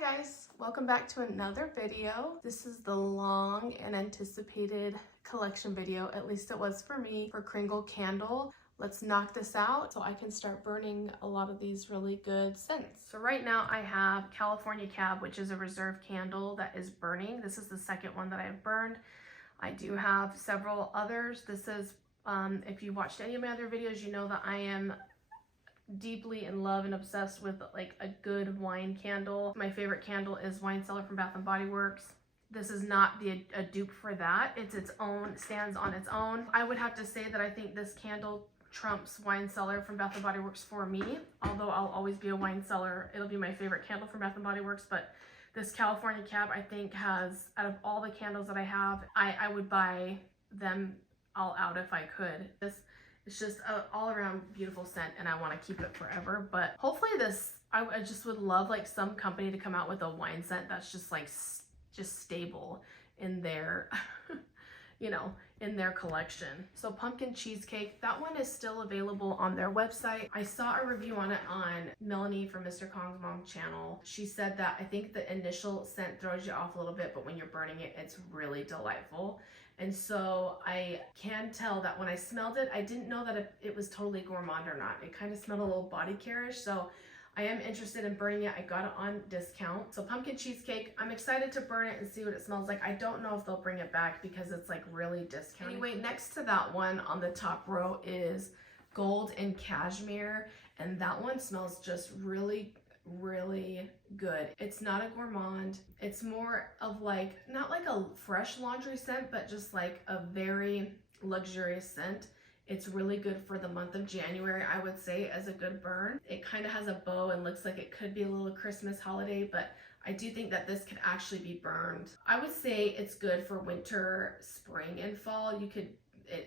Hi guys, welcome back to another video. This is the long and anticipated collection video, at least it was for me, for Kringle Candle. Let's knock this out so I can start burning a lot of these really good scents. So right now I have California Cab, which is a reserve candle that is burning. This is the second one that I've burned. I do have several others. This is, if you watched any of my other videos, you know that I am deeply in love and obsessed with like a good wine candle. My favorite candle is Wine Cellar from Bath & Body Works. This is not a dupe for that. It's its own, stands on its own. I would have to say that I think this candle trumps Wine Cellar from Bath & Body Works for me, although I'll always be a Wine Cellar. It'll be my favorite candle from Bath & Body Works, but this California Cab I think has, out of all the candles that I have, I would buy them all out if I could. It's just an all-around beautiful scent and I want to keep it forever. But hopefully I just would love like some company to come out with a wine scent that's just like just stable in their you know, in their collection. So Pumpkin Cheesecake, that one is still available on their website. I saw a review on it on Melanie from Mr. Kong's mom channel. She said that I think the initial scent throws you off a little bit, but when you're burning it, it's really delightful. And so I can tell that when I smelled it, I didn't know that it was totally gourmand or not. It kind of smelled a little body care-ish. So I am interested in burning it. I got it on discount. So Pumpkin Cheesecake, I'm excited to burn it and see what it smells like. I don't know if they'll bring it back because it's like really discounted. Anyway, next to that one on the top row is Gold and Cashmere. And that one smells just really good. It's not a gourmand. It's more of like, not like a fresh laundry scent, but just like a very luxurious scent. It's really good for the month of January, I would say, as a good burn. It kind of has a bow and looks like it could be a little Christmas holiday, but I do think that this could actually be burned. I would say it's good for winter, spring, and fall.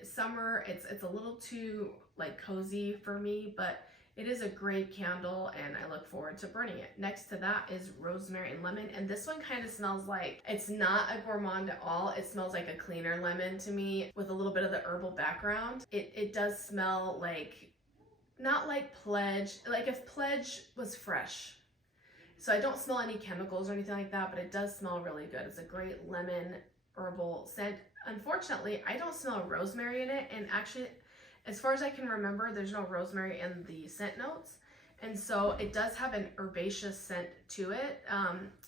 Summer, it's a little too like cozy for me, but it is a great candle and I look forward to burning it. Next to that is Rosemary and Lemon, and this one kind of smells like, it's not a gourmand at all. It smells like a cleaner lemon to me with a little bit of the herbal background. It does smell like, not like Pledge, like if Pledge was fresh. So I don't smell any chemicals or anything like that, but it does smell really good. It's a great lemon herbal scent. Unfortunately, I don't smell rosemary in it, and actually, as far as I can remember, there's no rosemary in the scent notes. And so it does have an herbaceous scent to it.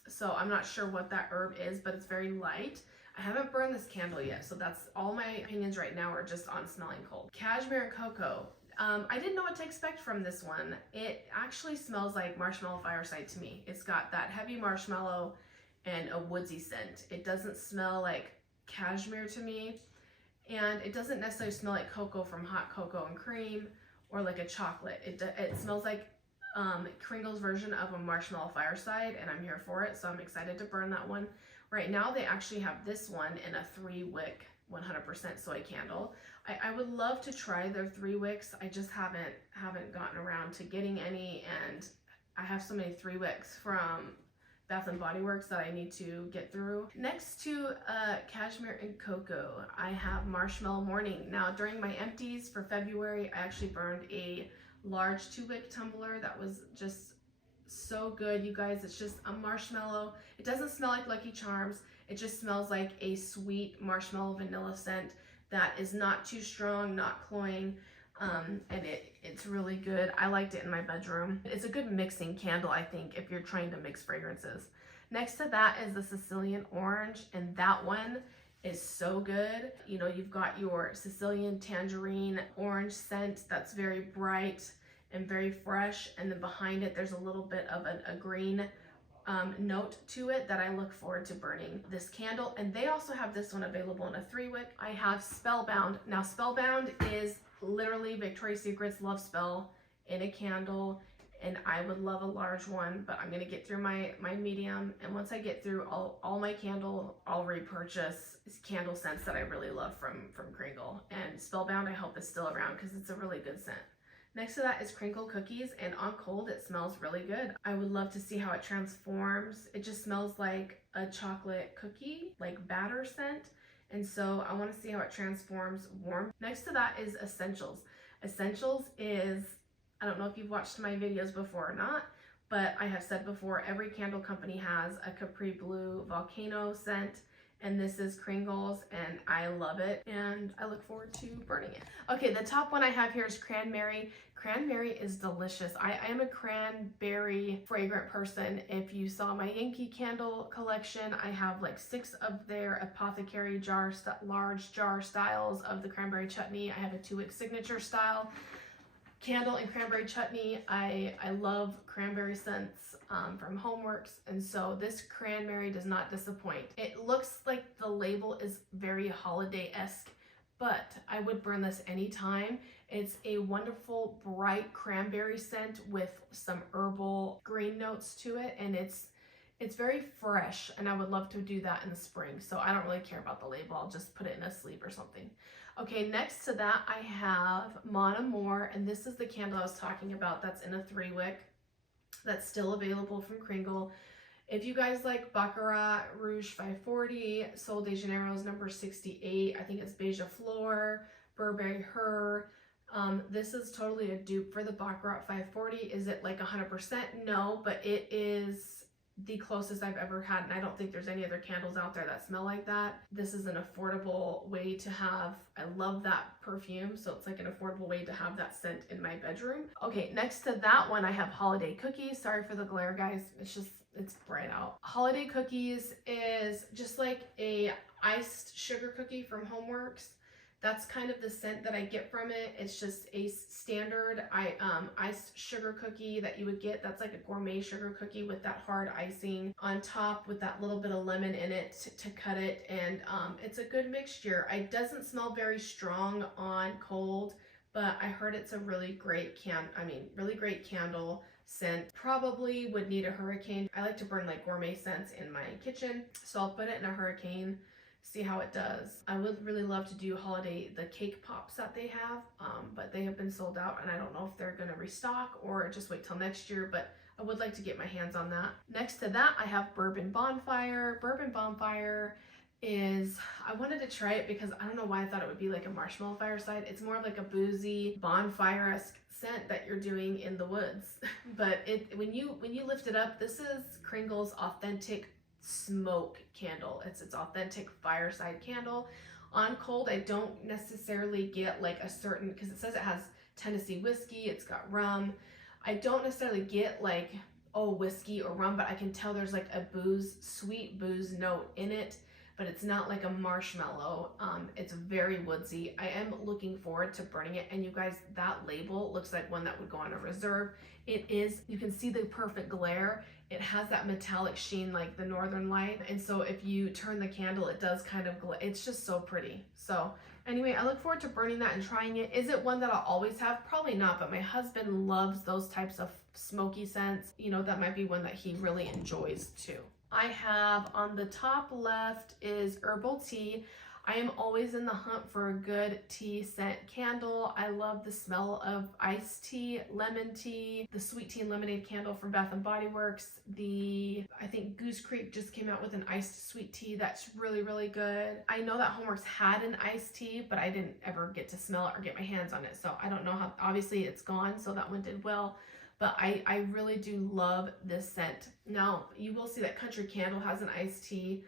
So I'm not sure what that herb is, but it's very light. I haven't burned this candle yet, so that's all my opinions right now are just on smelling cold. Cashmere and Cocoa. I didn't know what to expect from this one. It actually smells like Marshmallow Fireside to me. It's got that heavy marshmallow and a woodsy scent. It doesn't smell like cashmere to me. And it doesn't necessarily smell like cocoa from hot cocoa and cream or like a chocolate. It smells like Kringle's version of a Marshmallow Fireside, and I'm here for it, so I'm excited to burn that one. Right now they actually have this one in a 3-wick 100% soy candle. I would love to try their 3 wicks. I just haven't gotten around to getting any, and I have so many 3 wicks from Bath & Body Works that I need to get through. Next to Cashmere and Cocoa, I have Marshmallow Morning. Now, during my empties for February, I actually burned a large 2-wick tumbler that was just so good, you guys. It's just a marshmallow. It doesn't smell like Lucky Charms. It just smells like a sweet marshmallow vanilla scent that is not too strong, not cloying. And it's really good. I liked it in my bedroom. It's a good mixing candle, I think, if you're trying to mix fragrances. Next to that is the Sicilian Orange, and that one is so good. You know, you've got your Sicilian tangerine orange scent that's very bright and very fresh, and then behind it there's a little bit of a green note to it that I look forward to burning this candle. And they also have this one available in a 3-wick. I have Spellbound. Now Spellbound is literally Victoria's Secret's Love Spell in a candle, and I would love a large one, but I'm gonna get through my medium, and once I get through all my candle, I'll repurchase candle scents that I really love from Kringle. And Spellbound I hope is still around because it's a really good scent. Next to that is Crinkle Cookies, and on cold it smells really good. I would love to see how it transforms. It just smells like a chocolate cookie, like batter scent. And so I want to see how it transforms warm. Next to that is Essentials. Essentials is, I don't know if you've watched my videos before or not, but I have said before, every candle company has a Capri Blue Volcano scent, and this is Kringle's, and I love it, and I look forward to burning it. Okay, the top one I have here is Cranmary. Cranberry is delicious. I am a cranberry fragrant person. If you saw my Yankee candle collection, I have like 6 of their apothecary large jar styles of the Cranberry Chutney. I have a 2-wick signature style candle and Cranberry Chutney. I love cranberry scents from Homeworks, and so this Cranmary does not disappoint. It looks like the label is very holiday-esque, but I would burn this anytime. It's a wonderful bright cranberry scent with some herbal green notes to it, and it's very fresh, and I would love to do that in the spring. So I don't really care about the label. I'll just put it in a sleeve or something. Okay, next to that I have Mon Amour, and this is the candle I was talking about that's in a 3-wick that's still available from Kringle. If you guys like Baccarat Rouge 540, Sol de Janeiro's number 68, I think it's Beige Fleur, Burberry Her. This is totally a dupe for the Baccarat 540. Is it like 100%? No, but it is the closest I've ever had, and I don't think there's any other candles out there that smell like that. This is an affordable way to have, I love that perfume, so it's like an affordable way to have that scent in my bedroom. Okay, next to that one I have Holiday Cookies. Sorry for the glare, guys. It's bright out. Holiday Cookies is just like a iced sugar cookie from Homeworks. That's kind of the scent that I get from it. It's just a standard iced sugar cookie that you would get. That's like a gourmet sugar cookie with that hard icing on top with that little bit of lemon in it to cut it. And it's a good mixture. It doesn't smell very strong on cold, but I heard it's a really great candle scent. Probably would need a hurricane. I like to burn like gourmet scents in my kitchen, so I'll put it in a hurricane, see how it does. I would really love to do the cake pops that they have, but they have been sold out, and I don't know if they're gonna restock or just wait till next year, but I would like to get my hands on that. Next to that, I have Bourbon Bonfire. Bourbon Bonfire is, I wanted to try it because I don't know why I thought it would be like a marshmallow fireside. It's more of like a boozy bonfire-esque scent that you're doing in the woods. But when you lift it up, this is Kringle's authentic smoke candle. It's authentic fireside candle. On cold, I don't necessarily get like a certain, because it says it has Tennessee whiskey, it's got rum. I don't necessarily get like, oh, whiskey or rum, but I can tell there's like a sweet booze note in it, but it's not like a marshmallow. It's very woodsy. I am looking forward to burning it, and you guys, that label looks like one that would go on a reserve. It is, you can see the perfect glare. It has that metallic sheen like the Northern Light, and so if you turn the candle, it does kind of it's just so pretty. So anyway, I look forward to burning that and trying it. Is it one that I'll always have? Probably not, but my husband loves those types of smoky scents. You know, that might be one that he really enjoys too. I have on the top left is Herbal Tea. I am always in the hunt for a good tea scent candle. I love the smell of iced tea, lemon tea, the sweet tea and lemonade candle from Bath & Body Works. I think Goose Creek just came out with an iced sweet tea that's really, really good. I know that Homeworks had an iced tea, but I didn't ever get to smell it or get my hands on it. So I don't know how, obviously it's gone, so that one did well. But I really do love this scent. Now, you will see that Country Candle has an iced tea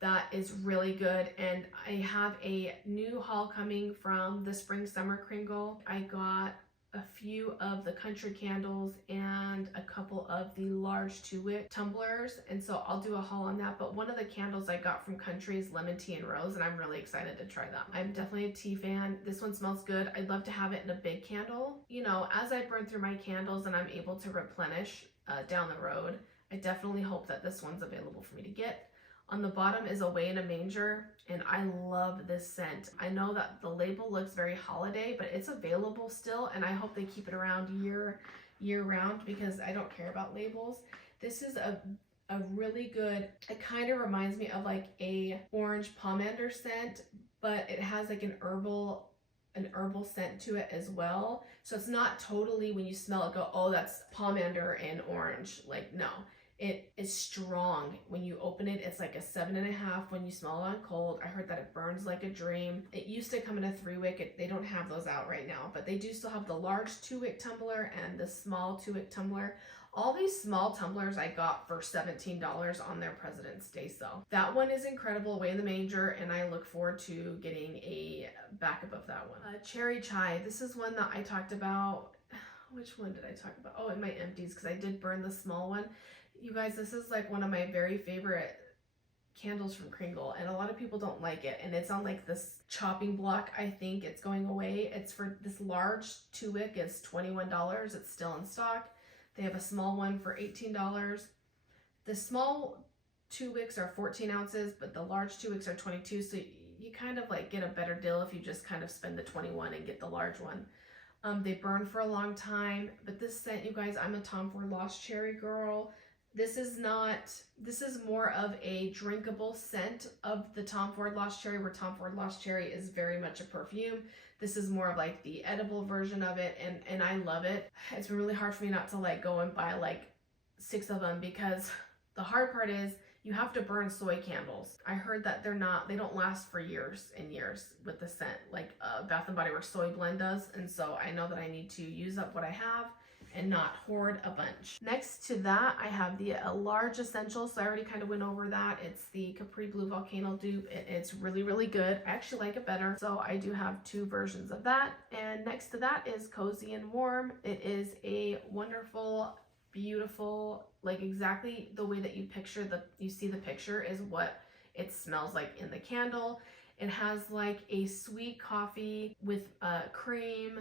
that is really good, and I have a new haul coming from the Spring Summer Kringle. I got a few of the Country Candles and a couple of the large 2-wick tumblers, and so I'll do a haul on that. But one of the candles I got from Country is Lemon Tea and Rose, and I'm really excited to try that. I'm definitely a tea fan. This one smells good. I'd love to have it in a big candle. You know, as I burn through my candles and I'm able to replenish down the road, I definitely hope that this one's available for me to get. On the bottom is Away in a Manger, and I love this scent. I know that the label looks very holiday, but it's available still, and I hope they keep it around year round because I don't care about labels. This is a really good, it kind of reminds me of like a orange pomander scent, but it has like an herbal scent to it as well. So it's not totally, when you smell it, go, oh, that's pomander and orange. Like, no. It is strong. When you open it, it's like a 7.5 when you smell it on cold. I heard that it burns like a dream. It used to come in a 3-wick. They don't have those out right now, but they do still have the large 2-wick tumbler and the small 2-wick tumbler. All these small tumblers I got for $17 on their President's Day sale. That one is incredible, Away in the Manger, and I look forward to getting a backup of that one. Cherry Chai, this is one that I talked about. Which one did I talk about? Oh, in my empties, because I did burn the small one. You guys, this is like one of my very favorite candles from Kringle, and a lot of people don't like it, and it's on like this chopping block. I think it's going away. It's for this large 2-wick is $21. It's still in stock. They have a small one for $18. The small 2 wicks are 14 ounces, but the large 2 wicks are 22, so you kind of like get a better deal if you just kind of spend the 21 and get the large one. They burn for a long time, but this scent, you guys, I'm a Tom Ford Lost Cherry girl. This is more of a drinkable scent of the Tom Ford Lost Cherry, where Tom Ford Lost Cherry is very much a perfume. This is more of like the edible version of it, and I love it. It's been really hard for me not to like go and buy like 6 of them, because the hard part is you have to burn soy candles. I heard that they don't last for years and years with the scent like Bath & Body Works soy blend does, and so I know that I need to use up what I have and not hoard a bunch. Next to that, I have the large essential, so I already kind of went over that. It's the Capri Blue Volcano dupe. It's really, really good. I actually like it better, so I do have 2 versions of that. And next to that is Cozy and Warm. It is a wonderful, beautiful, like exactly the way that you see the picture is what it smells like in the candle. It has like a sweet coffee with cream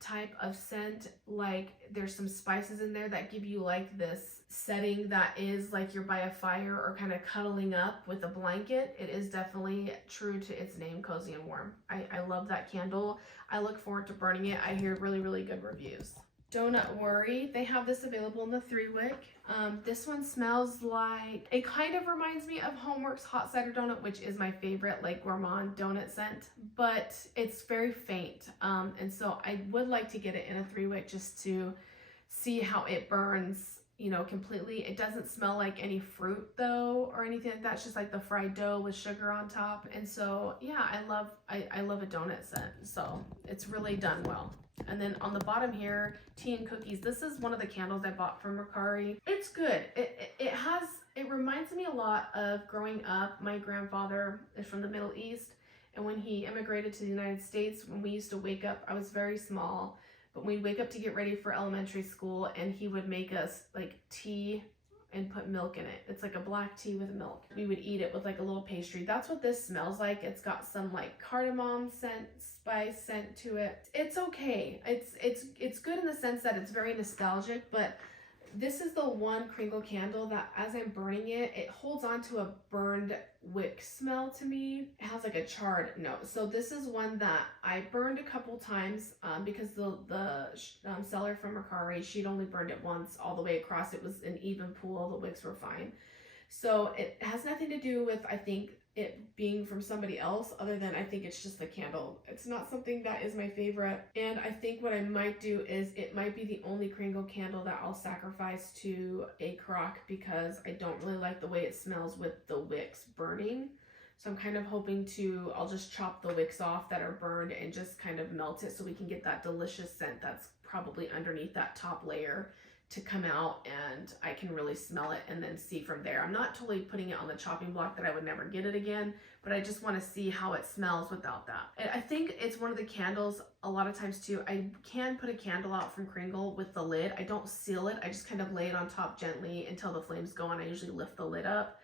type of scent. Like there's some spices in there that give you like this setting that is like you're by a fire or kind of cuddling up with a blanket. It is definitely true to its name, Cozy and Warm. I love that candle. I look forward to burning it. I hear really, really good reviews. Donut Worry, they have this available in the 3-wick. This one smells like, it kind of reminds me of Homeworks Hot Cider Donut, which is my favorite like gourmand donut scent, but it's very faint. And so I would like to get it in a 3-wick just to see how it burns, you know, completely. It doesn't smell like any fruit though or anything like that. It's just like the fried dough with sugar on top. And so yeah, I love a donut scent, so it's really done well. And then on the bottom here, Tea and Cookies. This is one of the candles I bought from Macaroon. It's good. It reminds me a lot of growing up. My grandfather is from the Middle East, and when he immigrated to the United States, when we used to wake up, I was very small, but we'd wake up to get ready for elementary school, and he would make us like tea and put milk in it. It's like a black tea with milk. We would eat it with like a little pastry. That's what this smells like. It's got some like cardamom scent, spice scent to it. It's okay. It's good in the sense that it's very nostalgic, but this is the one Kringle candle that as I'm burning it, it holds on to a burned wick smell to me. It has like a charred note. So this is one that I burned a couple times because the seller from Mercari, she'd only burned it once all the way across. It was an even pool. The wicks were fine. So it has nothing to do with, I think, it being from somebody else, other than I think it's just the candle. It's not something that is my favorite, and I think what I might do is it might be the only Kringle candle that I'll sacrifice to a crock, because I don't really like the way it smells with the wicks burning. So I'm kind of hoping I'll just chop the wicks off that are burned and just kind of melt it so we can get that delicious scent that's probably underneath that top layer to come out, and I can really smell it and then see from there. I'm not totally putting it on the chopping block that I would never get it again, but I just want to see how it smells without that. And I think it's one of the candles, a lot of times too, I can put a candle out from Kringle with the lid. I don't seal it. I just kind of lay it on top gently until the flames go on. I usually lift the lid up.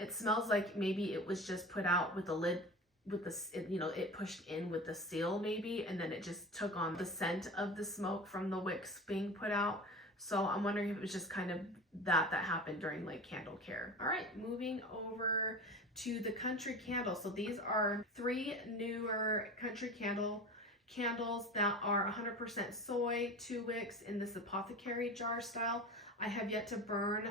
It smells like maybe it was just put out with the lid, with the, it pushed in with the seal maybe, and then it just took on the scent of the smoke from the wicks being put out. So I'm wondering if it was just kind of that happened during like candle care. All right, moving over to the country candles. So these are 3 newer country candles that are 100% soy, 2 wicks in this apothecary jar style. I have yet to burn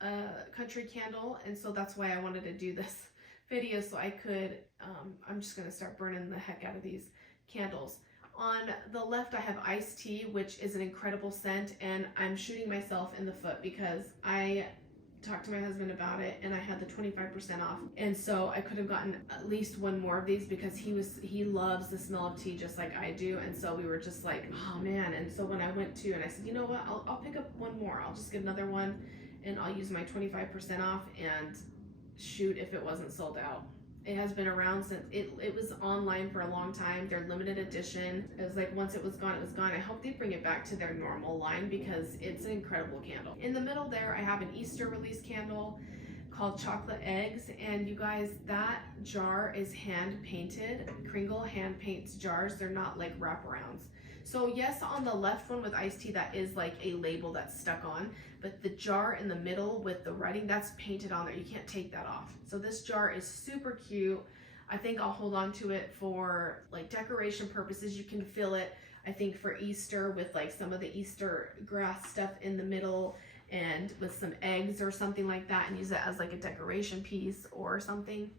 a country candle, and so that's why I wanted to do this video, so I could, I'm just gonna start burning the heck out of these candles. On the left, I have Iced Tea, which is an incredible scent, and I'm shooting myself in the foot because I talked to my husband about it, and I had the 25% off, and so I could have gotten at least one more of these because he loves the smell of tea just like I do. And so we were just like, oh man. And so when I went to, and I said, you know what, I'll pick up one more, I'll just get another one and I'll use my 25% off, and shoot if it wasn't sold out. It has been around since it was online for a long time. They're limited edition. It was like once it was gone, it was gone. I hope they bring it back to their normal line because it's an incredible candle. In the middle there, I have an Easter release candle called Chocolate Eggs, and you guys, that jar is hand painted. Kringle hand paints jars. They're not like wraparounds. So yes, on the left one with iced tea, that is like a label that's stuck on, but the jar in the middle with the writing, that's painted on there. You can't take that off. So this jar is super cute. I think I'll hold on to it for like decoration purposes. You can fill it, I think, for Easter with like some of the Easter grass stuff in the middle and with some eggs or something like that, and use it as like a decoration piece or something.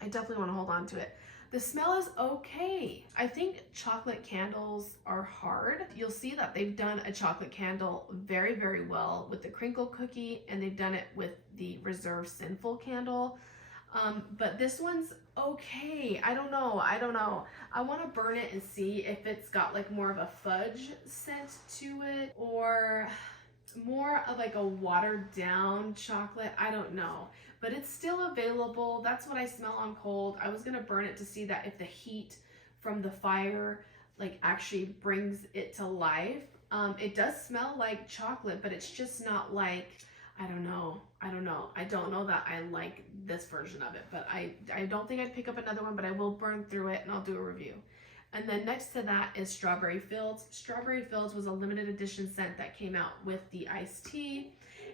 I definitely want to hold on to it. The smell is okay. I think chocolate candles are hard. You'll see that they've done a chocolate candle very, very well with the Crinkle Cookie, and they've done it with the Reserve Sinful candle. But this one's okay. I don't know. I want to burn it and see if it's got like more of a fudge scent to it or more of like a watered down chocolate. I don't know. But it's still available. That's what I smell on cold. I was gonna burn it to see that if the heat from the fire like actually brings it to life. It does smell like chocolate, but it's just not like, I don't know. I don't know that I like this version of it, but I don't think I'd pick up another one, but I will burn through it and I'll do a review. And then next to that is Strawberry Fields. Strawberry Fields was a limited edition scent that came out with the iced tea.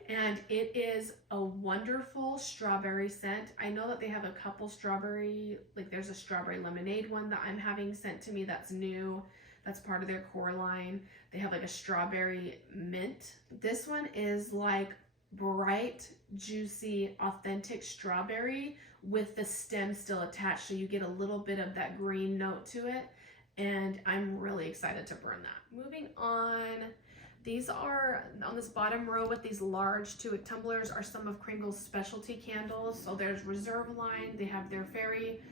And it is a wonderful strawberry scent. I know that they have a couple strawberry, like there's a strawberry lemonade one that I'm having sent to me that's new. That's part of their core line. They have like a strawberry mint. This one is like bright, juicy, authentic strawberry with the stem still attached. So you get a little bit of that green note to it. And I'm really excited to burn that. Moving on. These are, on this bottom row with these large 2-wick tumblers, are some of Kringle's specialty candles. So there's Reserve line, they have their Fairy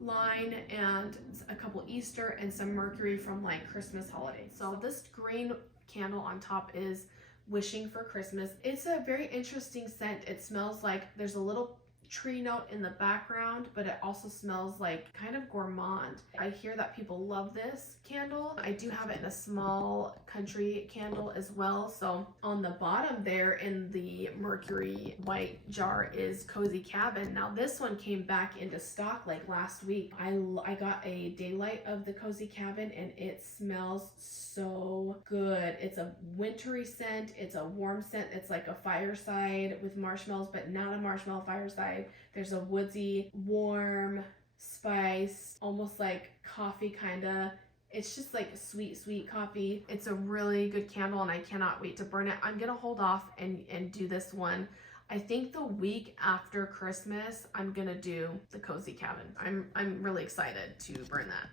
line, and a couple Easter and some Mercury from like Christmas holidays. So this green candle on top is Wishing for Christmas. It's a very interesting scent. It smells like there's a little tree note in the background, but it also smells like kind of gourmand. I hear that people love this candle. I do have it in a small country candle as well. So on the bottom there in the Mercury white jar is Cozy Cabin. Now this one came back into stock like last week. I got a daylight of the Cozy Cabin and it smells so good. It's a wintry scent. It's a warm scent. It's like a fireside with marshmallows, but not a marshmallow fireside. There's a woodsy, warm, spiced, almost like coffee kinda. It's just like sweet coffee. It's a really good candle and I cannot wait to burn it. I'm gonna hold off and do this one. I think the week after Christmas, I'm gonna do the Cozy Cabin. I'm really excited to burn that.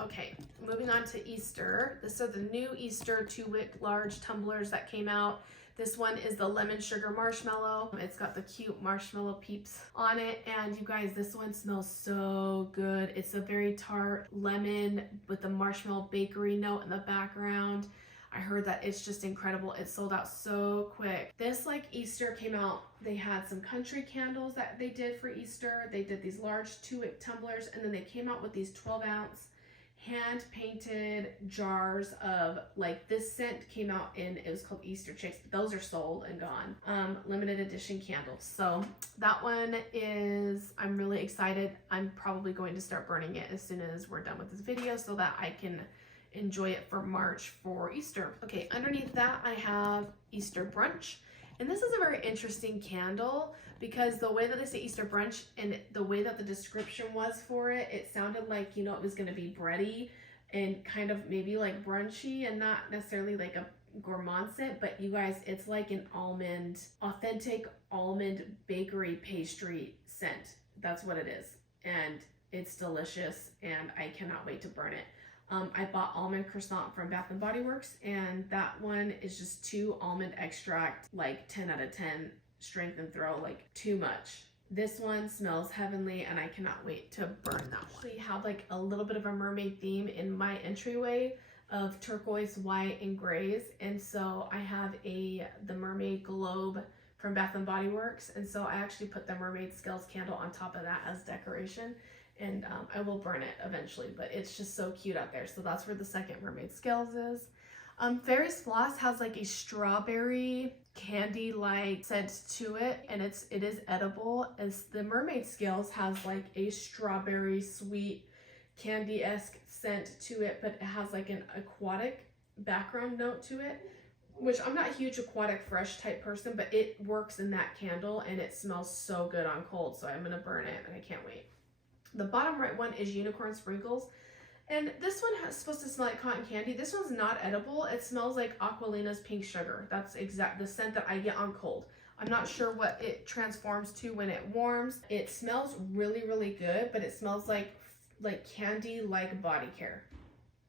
Okay, moving on to Easter. This are the new Easter 2-wick large tumblers that came out. This one is the lemon sugar marshmallow. It's got the cute marshmallow peeps on it. And you guys, this one smells so good. It's a very tart lemon with the marshmallow bakery note in the background. I heard that it's just incredible. It sold out so quick. This like Easter came out, they had some country candles that they did for Easter. They did these large 2-wick tumblers, and then they came out with these 12-ounce hand painted jars of like, this scent came out in, it was called Easter Chicks. Those are sold and gone. Limited edition candles. So that one is, I'm really excited. I'm probably going to start burning it as soon as we're done with this video so that I can enjoy it for March for Easter. Okay, underneath that I have Easter Brunch. And this is a very interesting candle because the way that they say Easter Brunch and the way that the description was for it, it sounded like, you know, it was going to be bready and kind of maybe like brunchy and not necessarily like a gourmand scent. But you guys, it's like an almond, authentic almond bakery pastry scent. That's what it is. And it's delicious and I cannot wait to burn it. I bought almond croissant from Bath & Body Works, and that one is just 2 almond extract, like 10 out of 10 strength and throw like too much. This one smells heavenly and I cannot wait to burn that one. I actually have like a little bit of a mermaid theme in my entryway of turquoise, white, and grays, and so I have the Mermaid Globe from Bath and Body Works, and so I actually put the Mermaid Scales candle on top of that as decoration, and I will burn it eventually, but it's just so cute out there. So that's where the second Mermaid Scales is. Fairy's Floss has like a strawberry candy like scent to it, and it is edible, as the Mermaid Scales has like a strawberry sweet candy-esque scent to it, but it has like an aquatic background note to it, which I'm not a huge aquatic fresh type person, but it works in that candle and it smells so good on cold, so I'm gonna burn it and I can't wait. The bottom right one is Unicorn Sprinkles, and this one is supposed to smell like cotton candy. This one's not edible. It smells like Aqualina's pink sugar. That's the scent that I get on cold. I'm not sure what it transforms to when it warms. It smells really, really good, but it smells like candy, like body care.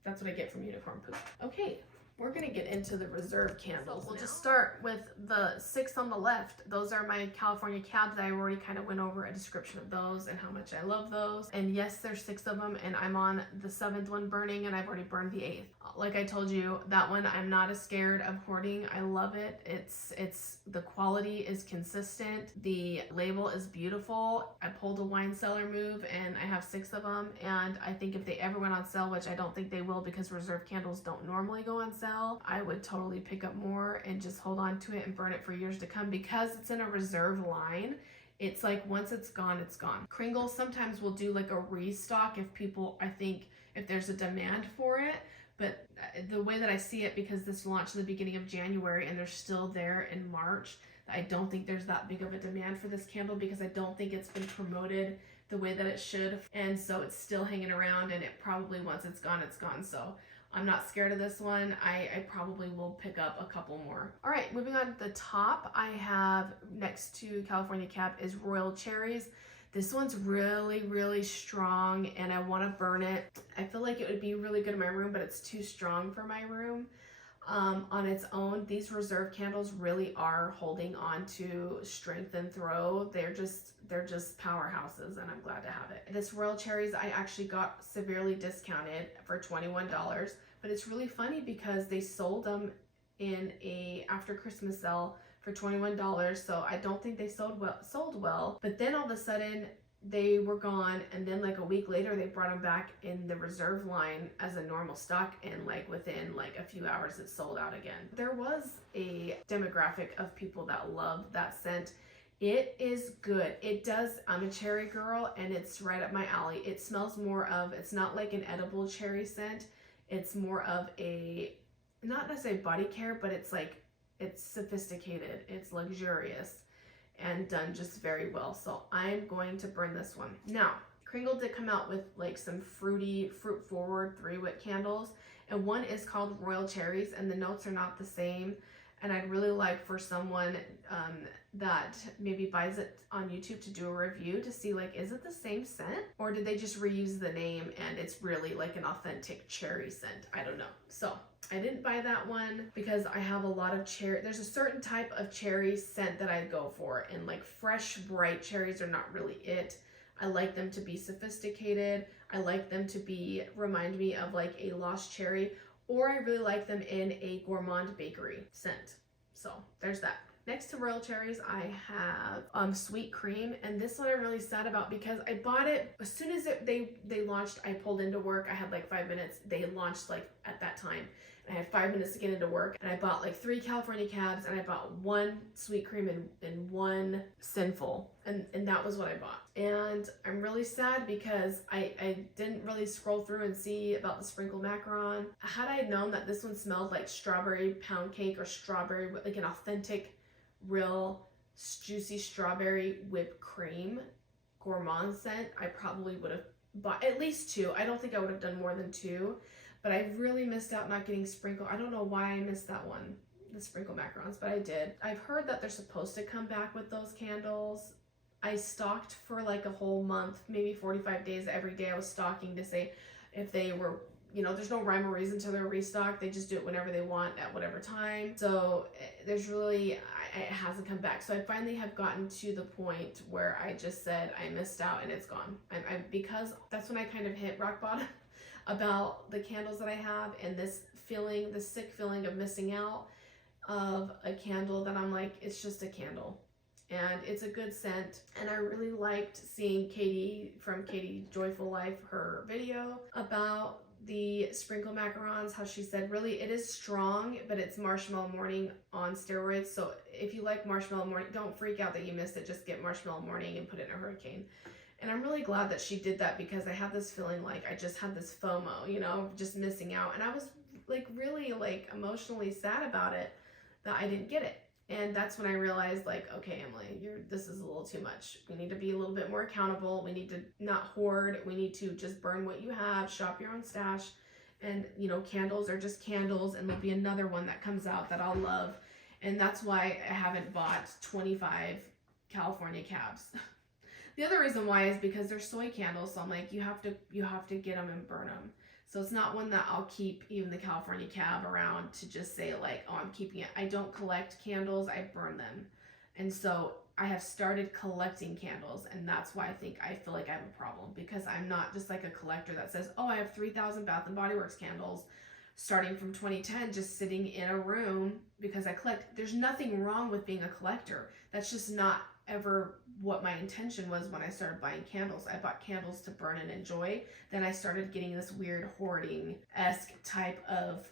That's what I get from Unicorn Poop. Okay, we're gonna get into the reserve candles. We'll just start with the 6 on the left. Those are my California cabs. I already kind of went over a description of those and how much I love those. And yes, there's 6 of them, and I'm on the 7th one burning, and I've already burned the 8th. Like I told you, that one I'm not as scared of hoarding. I love it. It's the quality is consistent. The label is beautiful. I pulled a wine cellar move and I have 6 of them, and I think if they ever went on sale, which I don't think they will because reserve candles don't normally go on sale, I would totally pick up more and just hold on to it and burn it for years to come, because it's in a reserve line. It's like once it's gone, it's gone. Kringle sometimes will do like a restock if there's a demand for it. But the way that I see it, because this launched in the beginning of January and they're still there in March, I don't think there's that big of a demand for this candle, because I don't think it's been promoted the way that it should. And so it's still hanging around, and it probably, once it's gone, it's gone. So I'm not scared of this one. I probably will pick up a couple more. All right, moving on to the top, I have next to California Cap is Royal Cherries. This one's really, really strong, and I want to burn it. I feel like it would be really good in my room, but it's too strong for my room on its own. These reserve candles really are holding on to strength and throw. They're just powerhouses, and I'm glad to have it. This Royal Cherries I actually got severely discounted for $21, but it's really funny because they sold them in a after Christmas sale for $21, so I don't think they sold well. But then all of a sudden they were gone, and then like a week later they brought them back in the reserve line as a normal stock, and like within like a few hours it sold out again. There was a demographic of people that love that scent. It is good. It does, I'm a cherry girl, and it's right up my alley. It smells more of, it's not like an edible cherry scent. It's more of a, not necessarily body care, but it's like, it's sophisticated, it's luxurious, and done just very well. So I'm going to burn this one. Now, Kringle did come out with like some fruit forward 3-wick candles, and one is called Royal Cherries, and the notes are not the same. And I'd really like for someone that maybe buys it on YouTube to do a review to see, like, is it the same scent, or did they just reuse the name and it's really like an authentic cherry scent? I don't know. So I didn't buy that one because I have a lot of cherry. There's a certain type of cherry scent that I go for, and like fresh, bright cherries are not really it. I like them to be sophisticated. I like them to remind me of like a lost cherry, or I really like them in a gourmand bakery scent. So there's that. Next to Royal Cherries, I have Sweet Cream, and this one I'm really sad about because I bought it as soon as they launched. I pulled into work. I had like 5 minutes. They launched like at that time, and I had 5 minutes to get into work, and I bought like 3 California cabs, and I bought 1 Sweet Cream and 1 Sinful, and that was what I bought. And I'm really sad because I didn't really scroll through and see about the sprinkle macaron. Had I known that this one smelled like strawberry pound cake, or strawberry, like an authentic, real juicy strawberry whipped cream gourmand scent, I probably would have bought at least 2. I don't think I would have done more than 2, but I really missed out not getting sprinkle. I don't know why I missed that one, the sprinkle macarons, but I did. I've heard that they're supposed to come back with those candles. I stocked for like a whole month, maybe 45 days. Every day I was stocking to say if they were, you know, there's no rhyme or reason to their restock. They just do it whenever they want at whatever time. So there's really, it hasn't come back. So I finally have gotten to the point where I just said I missed out and it's gone. Because that's when I kind of hit rock bottom about the candles that I have, and this feeling, the sick feeling of missing out of a candle that I'm like, it's just a candle. And it's a good scent, and I really liked seeing Katie from Katie Joyful Life, her video about the sprinkle macarons, how she said really it is strong, but it's Marshmallow Morning on steroids. So if you like Marshmallow Morning, don't freak out that you missed it. Just get Marshmallow Morning and put it in a hurricane. And I'm really glad that she did that, because I have this feeling like I just had this FOMO, you know, just missing out. And I was like really like emotionally sad about it, that I didn't get it. And that's when I realized, like, okay, Emily, this is a little too much. We need to be a little bit more accountable. We need to not hoard. We need to just burn what you have, shop your own stash. And, you know, candles are just candles, and there'll be another one that comes out that I'll love. And that's why I haven't bought 25 California cabs. The other reason why is because they're soy candles. So I'm like, you have to get them and burn them. So it's not one that I'll keep even the California cab around to just say like, oh, I'm keeping it. I don't collect candles, I burn them. And so I have started collecting candles, and that's why I feel like I have a problem, because I'm not just like a collector that says, oh, I have 3,000 Bath & Body Works candles starting from 2010 just sitting in a room because I collect. There's nothing wrong with being a collector. That's just not ever what my intention was when I started buying candles. I bought candles to burn and enjoy. Then I started getting this weird hoarding-esque type of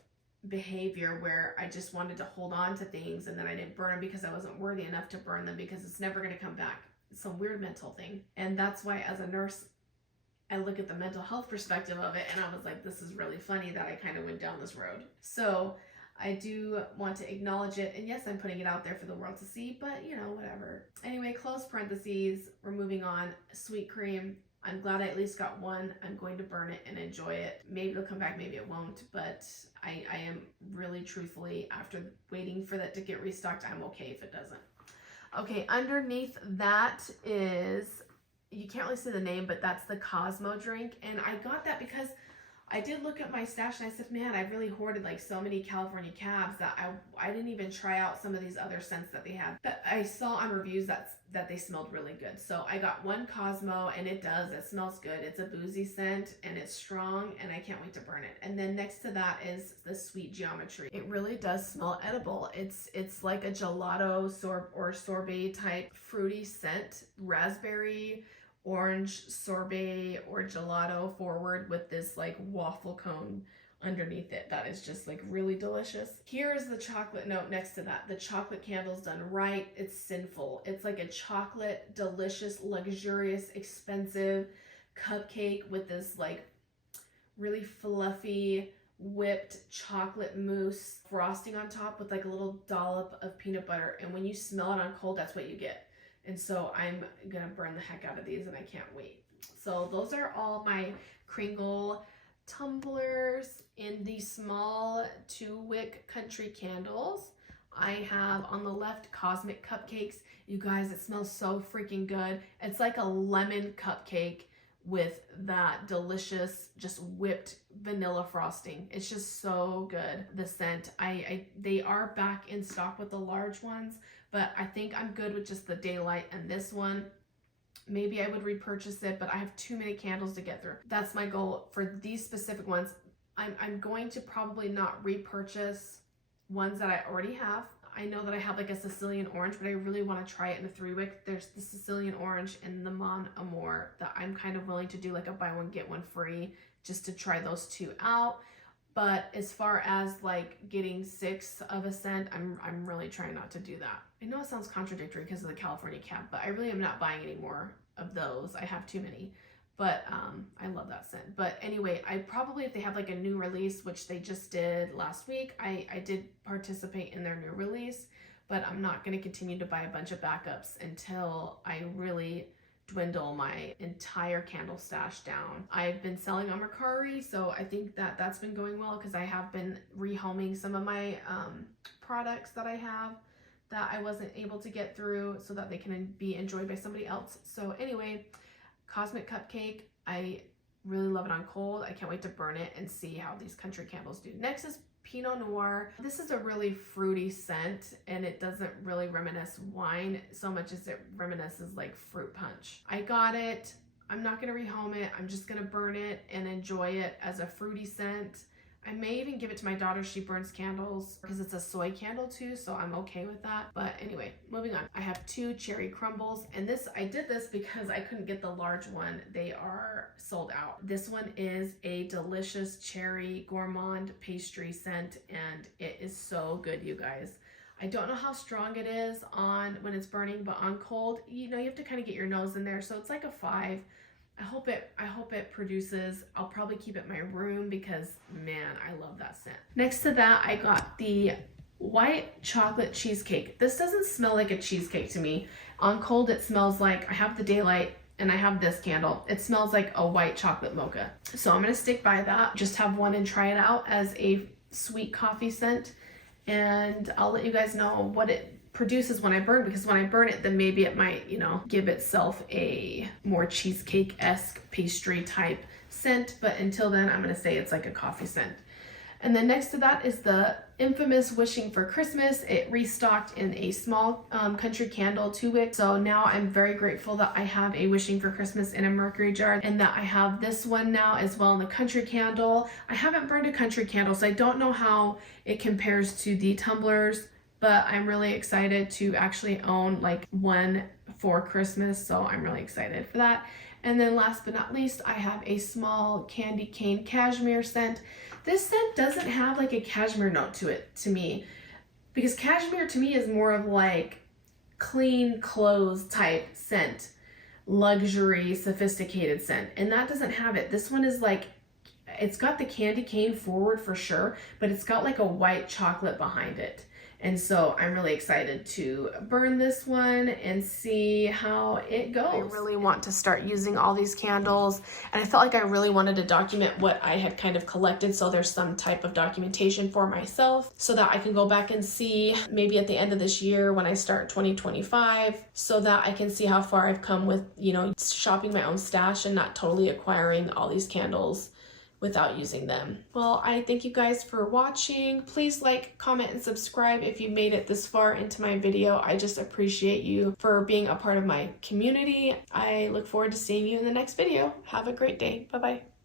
behavior where I just wanted to hold on to things, and then I didn't burn them because I wasn't worthy enough to burn them, because it's never going to come back. It's some weird mental thing. And that's why as a nurse, I look at the mental health perspective of it, and I was like, this is really funny that I kind of went down this road. So I do want to acknowledge it, and yes, I'm putting it out there for the world to see, but you know, whatever. Anyway, close parentheses, we're moving on. Sweet cream, I'm glad I at least got one. I'm going to burn it and enjoy it. Maybe it'll come back, maybe it won't, but I am really truthfully, after waiting for that to get restocked, I'm okay if it doesn't. Okay, underneath that is, you can't really see the name, but that's the Cosmo drink, and I got that because I did look at my stash, and I said, man, I really hoarded like so many California cabs that I didn't even try out some of these other scents that they had. But I saw on reviews that they smelled really good. So I got one Cosmo, and it smells good. It's a boozy scent, and it's strong, and I can't wait to burn it. And then next to that is the Sweet Geometry. It really does smell edible. It's like a gelato or sorbet type fruity scent, raspberry, orange sorbet or gelato forward with this like waffle cone underneath it. That is just like really delicious. Here's the chocolate note next to that. The chocolate candle's done right. It's Sinful. It's like a chocolate, delicious, luxurious, expensive cupcake with this like really fluffy whipped chocolate mousse frosting on top with like a little dollop of peanut butter. And when you smell it on cold, that's what you get. And so I'm gonna burn the heck out of these, and I can't wait. So those are all my Kringle tumblers in the small 2-wick country candles. I have on the left Cosmic Cupcakes. You guys, it smells so freaking good. It's like a lemon cupcake with that delicious just whipped vanilla frosting. It's just so good. The scent, they are back in stock with the large ones, but I think I'm good with just the Daylight and this one. Maybe I would repurchase it, but I have too many candles to get through. That's my goal for these specific ones. I'm going to probably not repurchase ones that I already have. I know that I have like a Sicilian Orange, but I really want to try it in a 3-wick. There's the Sicilian Orange and the Mon Amour that I'm kind of willing to do like a buy one get one free just to try those two out. But as far as like getting 6 of a scent, I'm really trying not to do that. I know it sounds contradictory because of the California cab, but I really am not buying any more of those. I have too many, but I love that scent. But anyway, I probably, if they have like a new release, which they just did last week, I did participate in their new release, but I'm not going to continue to buy a bunch of backups until I really dwindle my entire candle stash down. I've been selling on Macaroon, so I think that that's been going well because I have been rehoming some of my products that I have that I wasn't able to get through so that they can be enjoyed by somebody else. So anyway, Cosmic Cupcake, I really love it on cold. I can't wait to burn it and see how these country candles do. Next is Pinot Noir. This is a really fruity scent, and it doesn't really reminisce wine so much as it reminisces like fruit punch. I got it. I'm not gonna rehome it. I'm just gonna burn it and enjoy it as a fruity scent. I may even give it to my daughter. She burns candles because it's a soy candle too, so I'm okay with that. But anyway, moving on. I have 2 cherry crumbles, and I did this because I couldn't get the large one. They are sold out. This one is a delicious cherry gourmand pastry scent, and it is so good, you guys. I don't know how strong it is on when it's burning, but on cold, you have to kind of get your nose in there. So it's like a 5. I hope it produces. I'll probably keep it in my room because, man, I love that scent. Next to that, I got the white chocolate cheesecake. This doesn't smell like a cheesecake to me. On cold, it smells like, I have the daylight and I have this candle. It smells like a white chocolate mocha. So I'm gonna stick by that. Just have one and try it out as a sweet coffee scent. And I'll let you guys know what it produces when I burn, because when I burn it, then maybe it might, give itself a more cheesecake-esque pastry type scent. But until then, I'm gonna say it's like a coffee scent. And then next to that is the infamous Wishing for Christmas. It restocked in a small country candle 2-wick. So now I'm very grateful that I have a Wishing for Christmas in a mercury jar, and that I have this one now as well in the country candle. I haven't burned a country candle, so I don't know how it compares to the tumblers, but I'm really excited to actually own like one for Christmas. So I'm really excited for that. And then last but not least, I have a small candy cane cashmere scent. This scent doesn't have like a cashmere note to it to me, because cashmere to me is more of like clean clothes type scent, luxury, sophisticated scent, and that doesn't have it. This one is like, it's got the candy cane forward for sure, but it's got like a white chocolate behind it. And so I'm really excited to burn this one and see how it goes. I really want to start using all these candles, and I felt like I really wanted to document what I had kind of collected, so there's some type of documentation for myself so that I can go back and see maybe at the end of this year when I start 2025, so that I can see how far I've come with, shopping my own stash and not totally acquiring all these candles without using them. Well, I thank you guys for watching. Please like, comment, and subscribe if you made it this far into my video. I just appreciate you for being a part of my community. I look forward to seeing you in the next video. Have a great day. Bye-bye.